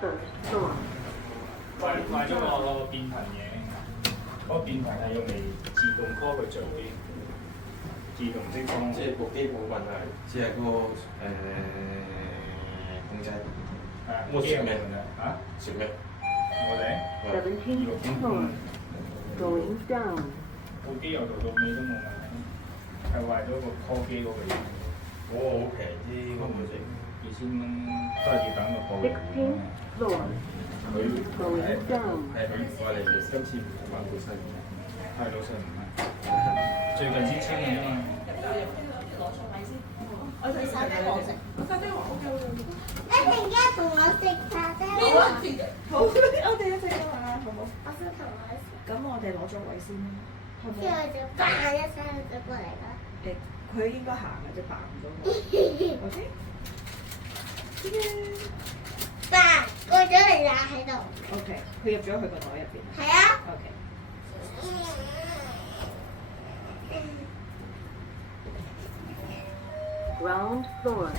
First floor. 買咗個變頻嘢，嗰個變頻係用嚟自動 call 個座機，自動釋放。即係部機冇問題，只係個控制。我食咩啊？食咩？我哋 17th floor. Going down. 部機由頭到尾都冇問題，係壞咗個 call 機嗰個嘢。嗰個好平啲，嗰個值2000蚊，都係要等個報。 16th floor. 佢 Going down. 係佢過嚟今次唔買部新嘅，係老細唔係，最近先清嘅啫嘛。我哋沙爹王食，沙爹王 OK OK。一陣間同我食沙爹好啊，王。好，我哋一齊啊嘛，好唔好？我想同我食。咁我哋攞咗位先啦，好唔之後好？就嘭一聲就過嚟啦。佢應該行嘅啫，扮唔到我。OK。爸，過咗嚟啦喺度。OK，佢入咗佢個袋入邊。係啊。 OK。Ground floor.